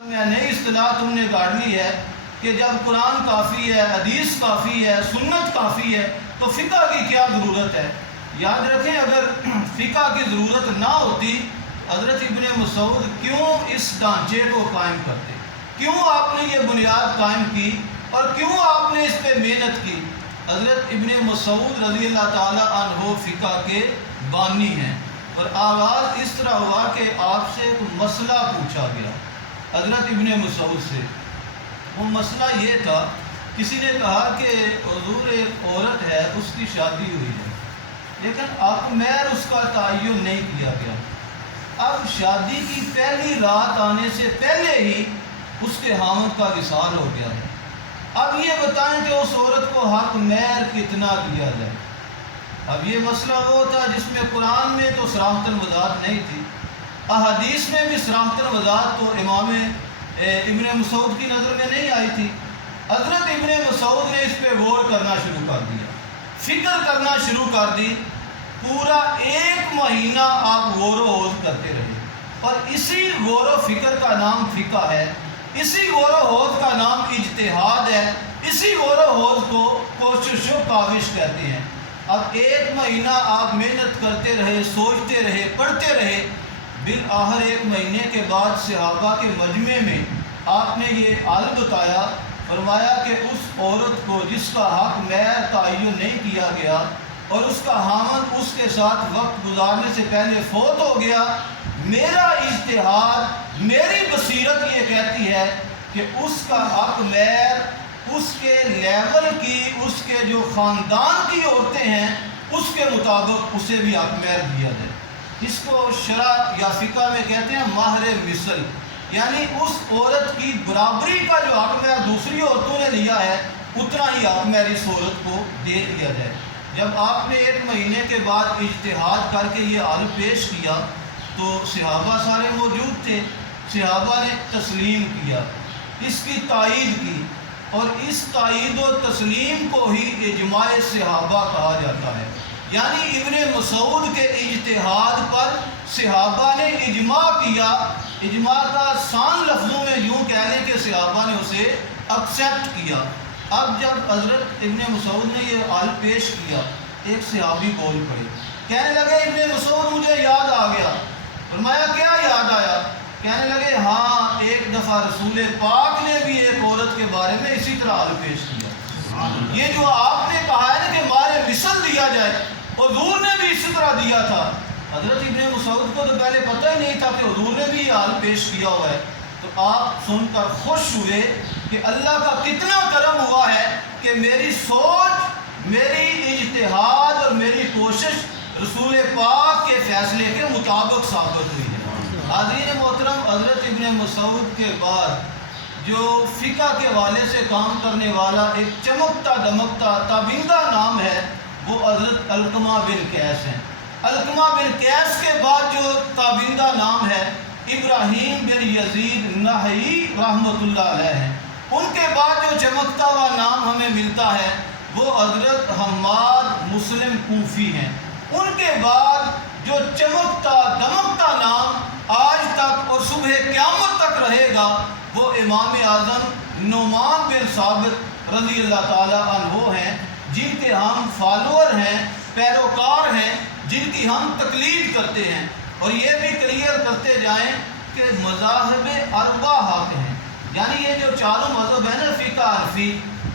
میں نئی اصطلاح تم نے گاڑ لی ہے کہ جب قرآن کافی ہے، حدیث کافی ہے، سنت کافی ہے تو فقہ کی کیا ضرورت ہے۔ یاد رکھیں اگر فقہ کی ضرورت نہ ہوتی حضرت ابن مسعود کیوں اس ڈھانچے کو قائم کرتے، کیوں آپ نے یہ بنیاد قائم کی اور کیوں آپ نے اس پہ محنت کی۔ حضرت ابن مسعود رضی اللہ تعالی عنہ فقہ کے بانی ہیں، اور آغاز اس طرح ہوا کہ آپ سے ایک مسئلہ پوچھا گیا حضرت ابن مسعود سے۔ وہ مسئلہ یہ تھا، کسی نے کہا کہ حضور ایک عورت ہے، اس کی شادی ہوئی ہے لیکن اب مہر اس کا تعین نہیں کیا گیا، اب شادی کی پہلی رات آنے سے پہلے ہی اس کے خاوند کا وصال ہو گیا ہے، اب یہ بتائیں کہ اس عورت کو حق مہر کتنا دیا جائے۔ اب یہ مسئلہ وہ تھا جس میں قرآن میں تو صراحتاً وضاحت نہیں تھی، احادیث میں بھی صراحتاً وضاحت تو امام ابن مسعود کی نظر میں نہیں آئی تھی۔ حضرت ابن مسعود نے اس پہ غور کرنا شروع کر دیا، فکر کرنا شروع کر دی، پورا ایک مہینہ آپ غور و خوض کرتے رہے، اور اسی غور و فکر کا نام فقہ ہے، اسی غور و خوض کا نام اجتہاد ہے، اسی غور و خوض کو کوشش و کاوش کہتے ہیں۔ اب ایک مہینہ آپ محنت کرتے رہے، سوچتے رہے، پڑھتے رہے، بالآخر ایک مہینے کے بعد صحابہ کے مجمع میں آپ نے یہ حل بتایا، فرمایا کہ اس عورت کو جس کا حق مہر تعین نہیں کیا گیا اور اس کا خاوند اس کے ساتھ وقت گزارنے سے پہلے فوت ہو گیا، میرا اجتہاد، میری بصیرت یہ کہتی ہے کہ اس کا حق مہر اس کے لیول کی، اس کے جو خاندان کی عورتیں ہیں اس کے مطابق اسے بھی حق مہر دیا جائے۔ اس کو شرع یا فقہ میں کہتے ہیں مہر مثل، یعنی اس عورت کی برابری کا جو حق مہر دوسری عورتوں نے لیا ہے اتنا ہی حق مہر اس عورت کو دے دیا جائے۔ جب آپ نے ایک مہینے کے بعد اجتہاد کر کے یہ حل پیش کیا تو صحابہ سارے موجود تھے، صحابہ نے تسلیم کیا، اس کی تائید کی، اور اس تائید و تسلیم کو ہی اجماع صحابہ کہا جاتا ہے، یعنی ابن مسعود کے اجتہاد پر صحابہ نے اجماع کیا۔ اجماع کا آسان لفظوں میں یوں کہہ لیں کہ صحابہ نے اسے ایکسیپٹ کیا۔ اب جب حضرت ابن مسعود نے یہ حل پیش کیا، ایک صحابی بول پڑے، کہنے لگے ابن مسعود مجھے یاد آ گیا۔ فرمایا کیا یاد آیا؟ کہنے لگے ہاں ایک دفعہ رسول پاک نے بھی ایک عورت کے بارے میں اسی طرح حل پیش کیا، یہ جو آپ نے کہا ہے نا کہ مارے مثل دیا جائے، حضور نے بھی اسی طرح دیا تھا۔ حضرت ابن مسعود کو تو پہلے پتہ ہی نہیں تھا کہ حضور نے بھی یہ حل پیش کیا ہوا ہے، تو آپ سن کر خوش ہوئے کہ اللہ کا کتنا کرم ہوا ہے کہ میری سوچ، میری اجتہاد اور میری کوشش رسول پاک کے فیصلے کے مطابق ثابت ہوئی ہے۔ حاضرین محترم، حضرت ابن مسعود کے بعد جو فقہ کے حوالے سے کام کرنے والا ایک چمکتا دمکتا تابندہ نام ہے وہ حضرت علقمہ بن قیس ہیں۔ علقمہ بن قیس کے بعد جو تابندہ نام ہے ابراہیم بن یزید نہی رحمۃ اللہ علیہ ہیں۔ ان کے بعد جو چمکتا ہوا نام ہمیں ملتا ہے وہ حضرت حماد مسلم کوفی ہیں۔ ان کے بعد جو چمکتا دمکتا نام آج تک اور صبح قیامت تک رہے گا وہ امام اعظم نعمان بن ثابت رضی اللہ تعالی عنہ ہیں، جن کے ہم فالوور ہیں، پیروکار ہیں، جن کی ہم تقلید کرتے ہیں۔ اور یہ بھی کلیئر کرتے جائیں کہ مذاہب اربع حق ہیں، یعنی یہ جو چاروں مذہب ہیں نا، فقہ حنفی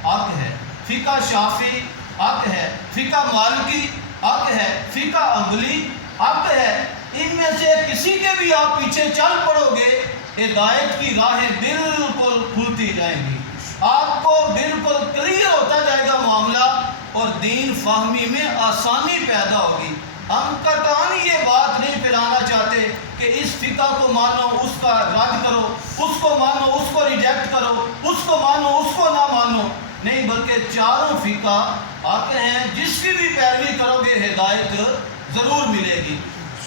حق ہے، فقہ شافعی حق ہے، فقہ مالکی حق ہے، فقہ حنبلی حق ہے، ان میں سے کسی کے بھی آپ پیچھے چل پڑو گے ہدایت کی راہیں بالکل کھلتی جائیں گی، آپ کو بالکل کلیئر ہوتا جائے گا معاملہ اور دین فہمی میں آسانی پیدا ہوگی۔ ہم قطعاً یہ بات نہیں پھیلانا چاہتے کہ اس فقہ کو مانو، اس کا رد کرو، اس کو مانو، اس کو ریجیکٹ کرو، اس کو مانو، اس کو نہ مانو، نہیں، بلکہ چاروں فقہ حق ہیں، جس کی بھی پیروی کرو گے ہدایت ضرور ملے گی۔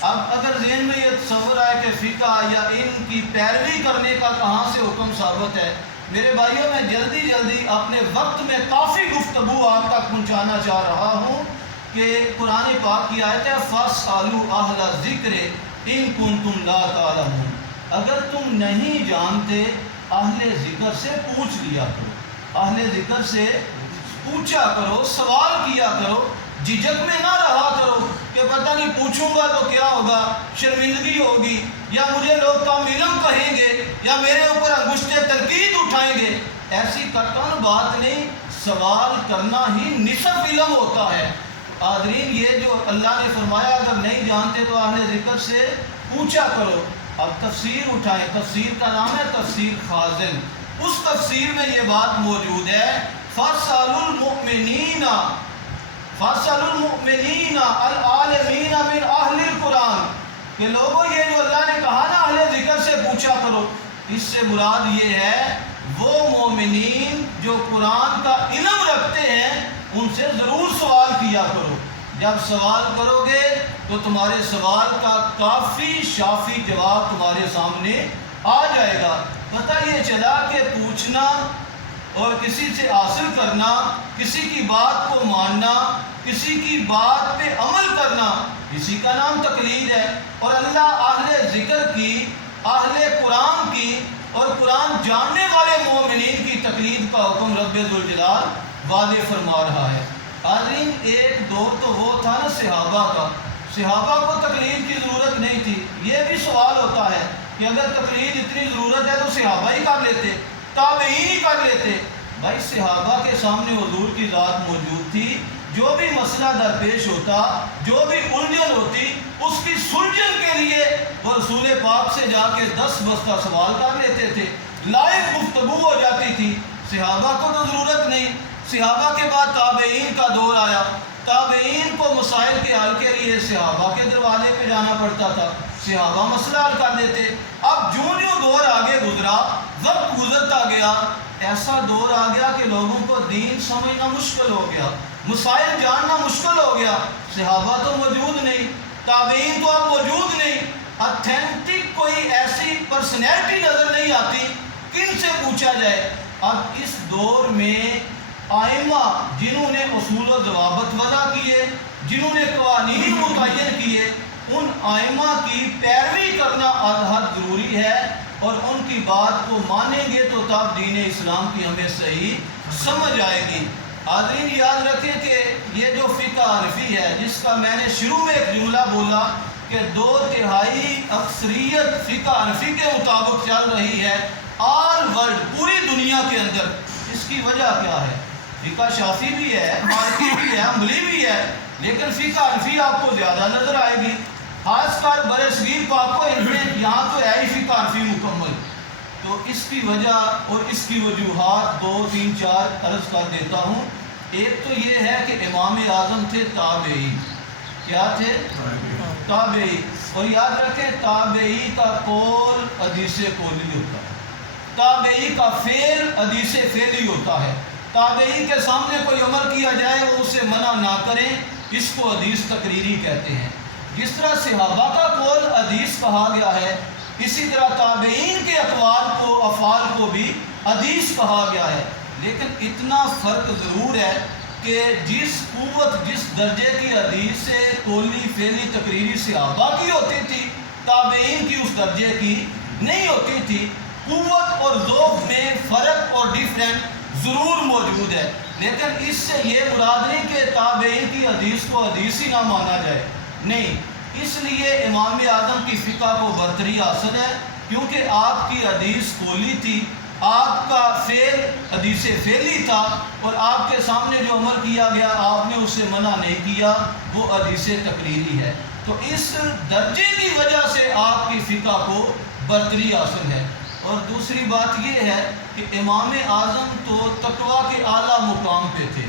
اب اگر ذہن میں یہ تصور آئے کہ فقہ یا ان کی پیروی کرنے کا کہاں سے حکم ثابت ہے، میرے بھائیوں میں جلدی اپنے وقت میں کافی گفتگو آپ تک پہنچانا چاہ رہا ہوں کہ قرآن پاک کی آیت ہے فَاسْأَلُوا أَهْلَ الذِّكْرِ إِن كُنتُمْ لَا تَعْلَمُونَ، اگر تم نہیں جانتے اہل ذکر سے پوچھ لیا کرو، اہل ذکر سے پوچھا کرو، سوال کیا کرو، جھجک میں نہ رہا کرو کہ پتہ نہیں پوچھوں گا تو کیا ہوگا، شرمندگی ہوگی، یا مجھے لوگ کم علم کہیں گے، یا میرے اوپر انگشت تنقید اٹھائیں گے۔ ایسی قطعاً بات نہیں، سوال کرنا ہی نصف علم ہوتا ہے۔ حاضرین، یہ جو اللہ نے فرمایا اگر نہیں جانتے تو اہل ذکر سے پوچھا کرو۔ اب تفسیر اٹھائیں، تفسیر کا نام ہے تفسیر خازن، اس تفسیر میں یہ بات موجود ہے فَاسْأَلُوا الْمُؤْمِنِينَ الْعَالِمِينَ مِنْ أَهْلِ الْقُرْآنِ کہ لوگوں یہ جو اللہ نے کہا نا اہل ذکر سے پوچھا کرو، اس سے مراد یہ ہے وہ مومنین جو قرآن کا علم رکھتے ہیں ان سے ضرور سوال کیا کرو۔ جب سوال کرو گے تو تمہارے سوال کا کافی شافی جواب تمہارے سامنے آ جائے گا۔ پتہ یہ چلا کہ پوچھنا اور کسی سے حاصل کرنا، کسی کی بات کو ماننا، کسی کی بات پہ عمل کرنا، اسی کا نام تقلید ہے۔ اور اللہ اہل ذکر کی، اہل قرآن کی اور قرآن جاننے والے مومنین کی تقلید کا حکم رب ذوالجلال واضح فرما رہا ہے۔ حاضرین، ایک دور تو وہ تھا نا صحابہ کا، صحابہ کو تقلید کی ضرورت نہیں تھی۔ یہ بھی سوال ہوتا ہے کہ اگر تقلید اتنی ضرورت ہے تو صحابہ ہی کر لیتے، تابعین ہی کر لیتے۔ بھائی صحابہ کے سامنے حضور کی ذات موجود تھی، جو بھی مسئلہ درپیش ہوتا، جو بھی الجھن ہوتی، اس کی سلجھن کے لیے وہ رسول پاک سے جا کے 10 بستہ سوال کر لیتے تھے، لائق گفتگو ہو جاتی تھی۔ صحابہ کو تو ضرورت نہیں۔ صحابہ کے بعد تابعین کا دور آیا، تابعین کو مسائل کے حل کے لیے صحابہ کے دروازے پہ جانا پڑتا تھا، صحابہ مسئلہ حل کر دیتے۔ اب جوں دور آگے گزرا، وقت گزرتا گیا، ایسا دور آ گیا کہ لوگوں کو دین سمجھنا مشکل ہو گیا، مسائل جاننا مشکل ہو گیا۔ صحابہ تو موجود نہیں، تابعین تو اب موجود نہیں، اتھینٹک کوئی ایسی پرسنالٹی نظر نہیں آتی، کن سے پوچھا جائے؟ اب اس دور میں ائمہ جنہوں نے اصول و ضوابط وضع کیے، جنہوں نے قوانین متعین کیے، ان ائمہ کی پیروی کرنا حد ضروری ہے، اور ان کی بات کو مانیں گے تو تب دین اسلام کی ہمیں صحیح سمجھ آئے گی۔ حاضرین، یاد رکھیں کہ یہ جو فقہ حنفی ہے، جس کا میں نے شروع میں ایک جملہ بولا کہ 2/3 اکثریت فقہ حنفی کے مطابق چل رہی ہے آل ورلڈ، پوری دنیا کے اندر، اس کی وجہ کیا ہے؟ فقہ شافعی بھی ہے، مالکی بھی ہے، حنبلی بھی ہے، لیکن فقہ حنفی آپ کو زیادہ نظر آئے گی، خاص کر برصغیر کو آپ کو ان میں یہاں تو ہے ہی فقہ حنفی مکمل۔ تو اس کی وجہ اور اس کی وجوہات 2 3 4 عرض کر دیتا ہوں۔ ایک تو یہ ہے کہ امام اعظم تھے تابعی، کیا تھے؟ تابعی۔ اور یاد رکھیں تابعی کا قول حدیث قولی ہوتا ہے، تابعی کا فعل حدیث فعلی ہوتا ہے۔ تابعی کے سامنے کوئی عمل کیا جائے وہ اسے منع نہ کریں، اس کو حدیث تقریری کہتے ہیں۔ جس طرح صحابہ کا قول حدیث کہا گیا ہے، اسی طرح تابعین کے اقوال کو، افعال کو بھی حدیث کہا گیا ہے۔ لیکن اتنا فرق ضرور ہے کہ جس قوت، جس درجے کی حدیث سے قولی، فعلی، تقریری صحابہ کی ہوتی تھی، تابعین کی اس درجے کی نہیں ہوتی تھی۔ قوت اور ذوق میں فرق اور ڈیفرنٹ ضرور موجود ہے، لیکن اس سے یہ مراد نہیں کہ تابعین کی حدیث کو حدیث ہی نہ مانا جائے، نہیں۔ اس لیے امام اعظم کی فقہ کو برتری حاصل ہے، کیونکہ آپ کی حدیث قولی تھی، آپ کا فعل حدیث فعلی تھا، اور آپ کے سامنے جو عمل کیا گیا آپ نے اسے منع نہیں کیا، وہ حدیث تقریری ہے۔ تو اس درجے کی وجہ سے آپ کی فقہ کو برتری حاصل ہے۔ اور دوسری بات یہ ہے کہ امام اعظم تو تقویٰ کے اعلیٰ مقام پہ تھے،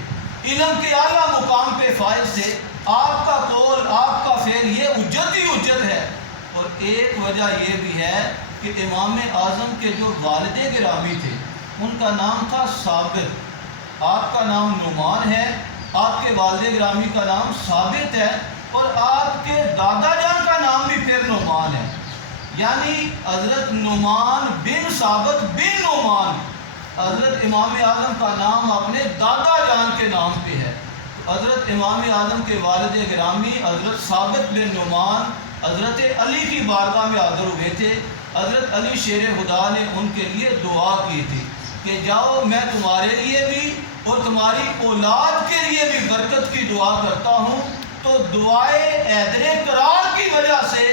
علم کے اعلیٰ مقام پہ فائز تھے۔ آپ کا قول، آپ کا فعل، یہ حجت ہی حجت ہے۔ اور ایک وجہ یہ بھی ہے کہ امام اعظم کے جو والد گرامی تھے ان کا نام تھا ثابت، آپ کا نام نعمان ہے، آپ کے والد گرامی کا نام ثابت ہے، اور آپ کے دادا جان کا نام بھی پھر نعمان ہے، یعنی حضرت نعمان بن ثابت بن نعمان۔ حضرت امام اعظم کا نام اپنے دادا جان کے نام پہ ہے۔ حضرت امام اعظم کے والد گرامی حضرت ثابت بن نعمان حضرت علی کی بارگاہ میں حاضر ہوئے تھے، حضرت علی شیر خدا نے ان کے لیے دعا کی تھی کہ جاؤ میں تمہارے لیے بھی اور تمہاری اولاد کے لیے بھی برکت کی دعا کرتا ہوں. تو دعائے حیدر کرار کی وجہ سے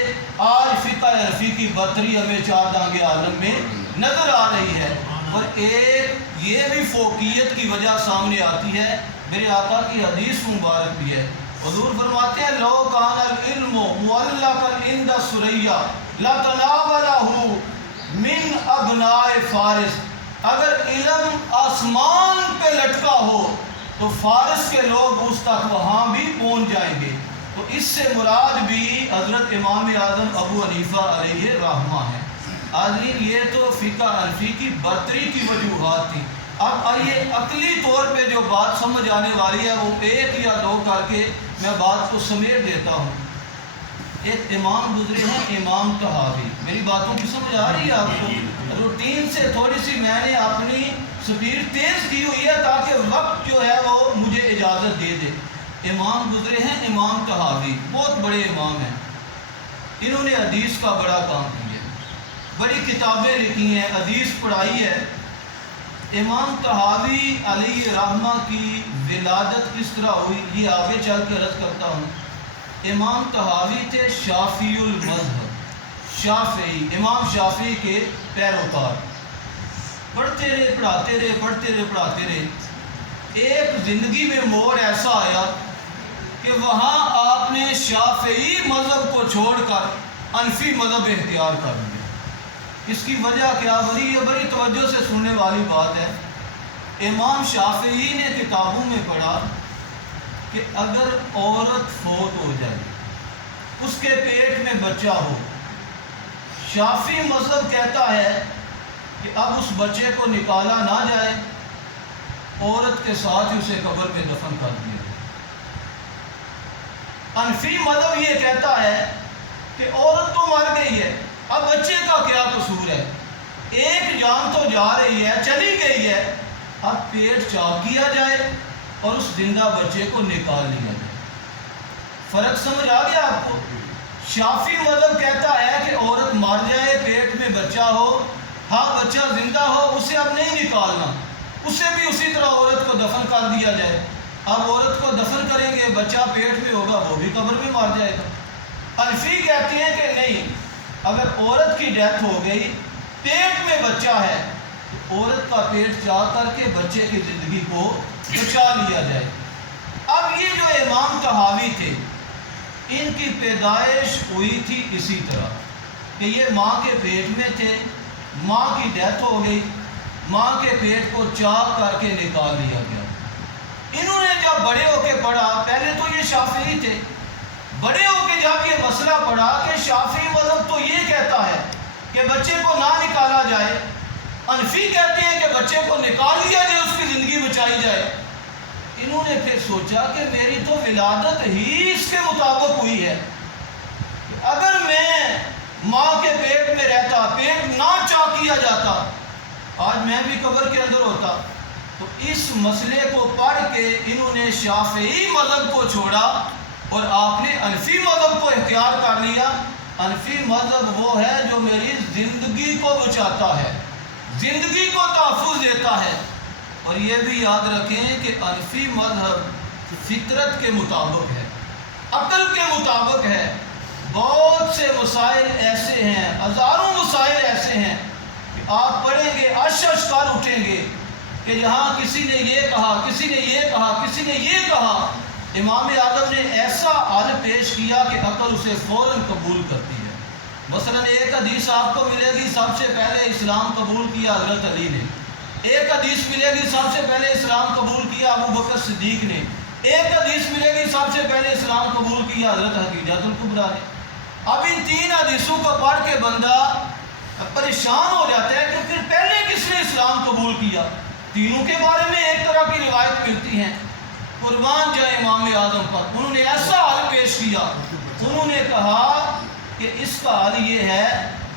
آج فقہ حنفی کی برتری ہمیں چار دانگے عالم میں نظر آ رہی ہے. اور ایک یہ بھی فوقیت کی وجہ سامنے آتی ہے، میرے آقا کی حدیث مبارک بھی ہے. حضور فرماتے ہیں لو کان العلم معلقا عند ثریا لتناولہ من ابناء فارس. اگر علم آسمان پہ لٹکا ہو تو فارس کے لوگ اس تک وہاں بھی پہنچ جائیں گے. تو اس سے مراد بھی حضرت امام اعظم ابو حنیفہ علیہ رحمہ ہے. حاضرین یہ تو فقہ حنفی کی برتری کی وجوہات تھی. اب آئیے عقلی طور پہ جو بات سمجھ آنے والی ہے وہ ایک یا دو کر کے میں بات کو سمیٹ دیتا ہوں. ایک امام گزرے ہیں امام طحاوی. میری باتوں کی سمجھ آ رہی ہے آپ کو؟ روٹین سے تھوڑی سی میں نے اپنی سپیڈ تیز کی ہوئی ہے تاکہ وقت جو ہے وہ مجھے اجازت دے دے. امام گزرے ہیں امام طحاوی، بہت بڑے امام ہیں. انہوں نے حدیث کا بڑا کام کیا ہے، بڑی کتابیں لکھی ہیں، حدیث پڑھائی ہے. امام طحاوی علیہ رحمہ کی ولادت کس طرح ہوئی یہ آگے چل کے عرض کرتا ہوں. امام طحاوی تھے شافعی المذہب، شافعی، امام شافعی کے پیروکار. پڑھتے رہے پڑھاتے رہے، پڑھتے رہے پڑھاتے رہے. ایک زندگی میں موڑ ایسا آیا کہ وہاں آپ نے شافعی مذہب کو چھوڑ کر حنفی مذہب اختیار کر لیا. اس کی وجہ کیا؟ بڑی توجہ سے سننے والی بات ہے. امام شافعی نے کتابوں میں پڑھا کہ اگر عورت فوت ہو جائے، اس کے پیٹ میں بچہ ہو، شافعی مذہب کہتا ہے کہ اب اس بچے کو نکالا نہ جائے، عورت کے ساتھ ہی اسے قبر میں دفن کر دیا جائے. حنفی مذہب یہ کہتا ہے کہ عورت تو مر گئی ہے، اب بچے کا کیا قصور ہے؟ ایک جان تو جا رہی ہے، چلی گئی ہے، اب پیٹ چاک کیا جائے اور اس زندہ بچے کو نکال لیا جائے. فرق سمجھ آ گیا آپ کو؟ شافعی مذہب کہتا ہے کہ عورت مر جائے، پیٹ میں بچہ ہو، ہاں بچہ زندہ ہو، اسے اب نہیں نکالنا، اسے بھی اسی طرح عورت کو دفن کر دیا جائے. اب عورت کو دفن کریں گے، بچہ پیٹ میں ہوگا، وہ بھی قبر میں مر جائے گا. حنفی کہتے ہیں کہ نہیں، اگر عورت کی ڈیتھ ہو گئی، پیٹ میں بچہ ہے، تو عورت کا پیٹ چاک کر کے بچے کی زندگی کو بچا لیا جائے. اب یہ جو امام طحاوی تھے، ان کی پیدائش ہوئی تھی اسی طرح کہ یہ ماں کے پیٹ میں تھے، ماں کی ڈیتھ ہو گئی، ماں کے پیٹ کو چاک کر کے نکال لیا گیا. انہوں نے جب بڑے ہو کے پڑھا، پہلے تو یہ شافعی تھے، بڑے ہو کے جب یہ مسئلہ پڑھا کہ شافعی مذہب تو یہ کہتا ہے کہ بچے کو نہ نکالا جائے، حنفی کہتے ہیں کہ بچے کو نکال لیا جائے، اس کی زندگی بچائی جائے. انہوں نے پھر سوچا کہ میری تو ولادت ہی اس کے مطابق ہوئی ہے، اگر میں ماں کے پیٹ میں رہتا، پیٹ نہ چاک کیا جاتا، آج میں بھی قبر کے اندر ہوتا. تو اس مسئلے کو پڑھ کے انہوں نے شافعی مذہب کو چھوڑا اور آپ نے حنفی مذہب کو اختیار کر لیا. حنفی مذہب وہ ہے جو میری زندگی کو بچاتا ہے، زندگی کو تحفظ دیتا ہے. اور یہ بھی یاد رکھیں کہ حنفی مذہب فطرت کے مطابق ہے، عقل کے مطابق ہے. بہت سے مسائل ایسے ہیں، ہزاروں مسائل ایسے ہیں کہ آپ پڑھیں گے عش کر اٹھیں گے کہ جہاں کسی نے یہ کہا، کسی نے یہ کہا، کسی نے یہ کہا، امام اعظم نے ایسا حل پیش کیا کہ عقل اسے فوراً قبول کرتی ہے. مثلا ایک حدیث آپ کو ملے گی، سب سے پہلے اسلام قبول کیا حضرت علی نے. ایک حدیث ملے گی، سب سے پہلے اسلام قبول کیا ابو بکر صدیق نے. ایک حدیث ملے گی، سب سے پہلے اسلام قبول کیا حضرت خدیجہ الکبریٰ نے. اب ان تین حدیثوں کو پڑھ کے بندہ پریشان ہو جاتا ہے کہ پھر پہلے کس نے اسلام قبول کیا؟ تینوں کے بارے میں ایک طرح کی روایت ملتی ہیں. قربان جائے امام اعظم پر، انہوں نے ایسا حل پیش کیا. انہوں نے کہا کہ اس کا حل یہ ہے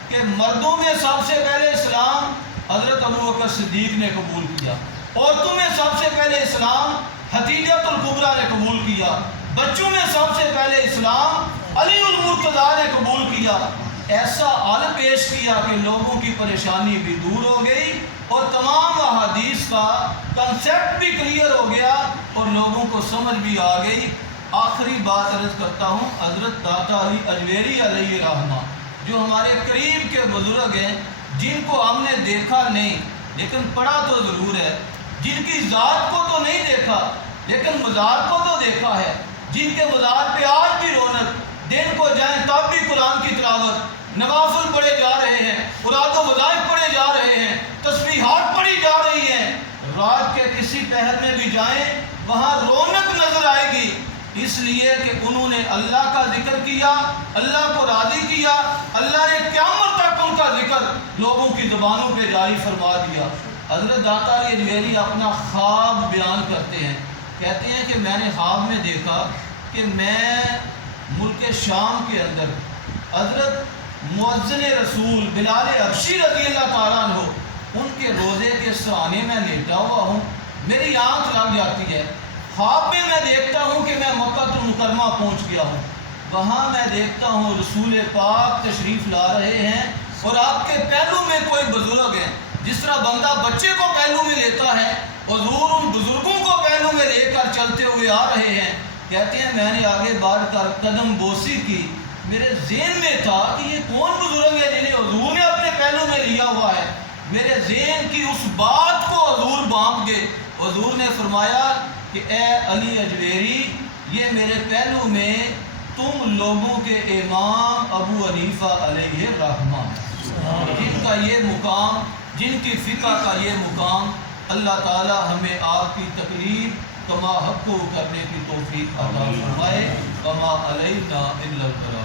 کہ مردوں میں سب سے پہلے اسلام حضرت ابو بکر صدیق نے قبول کیا، عورتوں میں سب سے پہلے اسلام خدیجہ الکبریٰ نے قبول کیا، بچوں میں سب سے پہلے اسلام علی المرتضیٰ نے قبول کیا. ایسا حل پیش کیا کہ لوگوں کی پریشانی بھی دور ہو گئی اور تمام احادیث کا کنسیپٹ بھی کلیئر ہو گیا اور لوگوں کو سمجھ بھی آ گئی۔ آخری بات عرض کرتا ہوں، حضرت داتا علی اجویری علیہ رحمہ جو ہمارے قریب کے بزرگ ہیں، جن کو ہم نے دیکھا نہیں لیکن پڑھا تو ضرور ہے، جن کی ذات کو تو نہیں دیکھا لیکن مزار کو تو دیکھا ہے، جن کے مزار پہ آج بھی رونق، دن کو جائیں تب بھی قرآن کی تلاوت، نوافل پڑھے جا رہے ہیں، قرآن و وظائف پڑھے جا رہے ہیں، تسبیحات پڑھی جا رہی ہیں، رات کے کسی پہر میں بھی جائیں وہاں رونق نظر آئے گی، اس لیے کہ انہوں نے اللہ کا ذکر کیا، اللہ کو راضی کیا، اللہ نے قیامت تک ان کا ذکر لوگوں کی زبانوں پہ جاری فرما دیا۔ حضرت داتا علی اجویری اپنا خواب بیان کرتے ہیں، کہتے ہیں کہ میں نے خواب میں دیکھا کہ میں ملک شام کے اندر حضرت مؤذن رسول بلال حبشی رضی اللہ تعالیٰ عنہ ان کے روزے کے سرانے میں لیٹا ہوا ہوں، میری آنکھ لگ جاتی ہے، خواب میں دیکھتا ہوں کہ میں مکہ المکرمہ پہنچ گیا ہوں، وہاں میں دیکھتا ہوں رسول پاک تشریف لا رہے ہیں اور آپ کے پہلو میں کوئی بزرگ ہیں، جس طرح بندہ بچے کو پہلو میں لیتا ہے، حضور ان بزرگوں کو پہلو میں لے کر چلتے ہوئے آ رہے ہیں۔ کہتے ہیں میں نے آگے بڑھ کر قدم بوسی کی، میرے ذہن میں تھا کہ یہ کون بزرگ ہے جنہیں حضور نے اپنے پہلو میں لیا ہوا ہے، میرے ذہن کی اس بات کو حضور بانپ گئے، حضور نے فرمایا کہ اے علی اجویری، یہ میرے پہلو میں تم لوگوں کے امام ابو حنیفہ علیہ الرحمہ، جن کا یہ مقام، جن کی فقہ کا یہ مقام، اللہ تعالی ہمیں آپ کی تقریر کما حق کرنے کی توفیق عطا فرمائے۔ وما علینا الا البلاغ۔